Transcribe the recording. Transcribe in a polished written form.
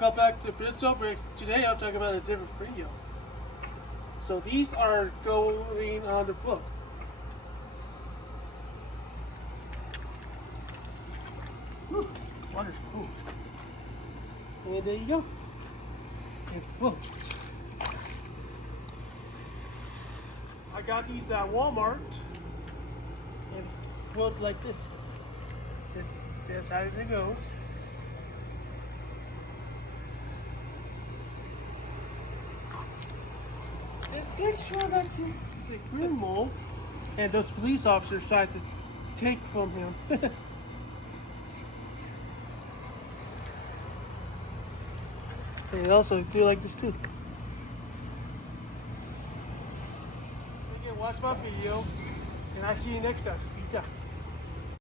Welcome back to Blitzo Breaks. Today I'm talking about a different video. So these are going on the foot. Whew, water's cool. And there you go. It floats. I got these at Walmart. And it floats like this. That's how it goes. Just make sure that you see green mold and those police officers tried to take from him. They also do like this too. Again, watch my video and I'll see you next time.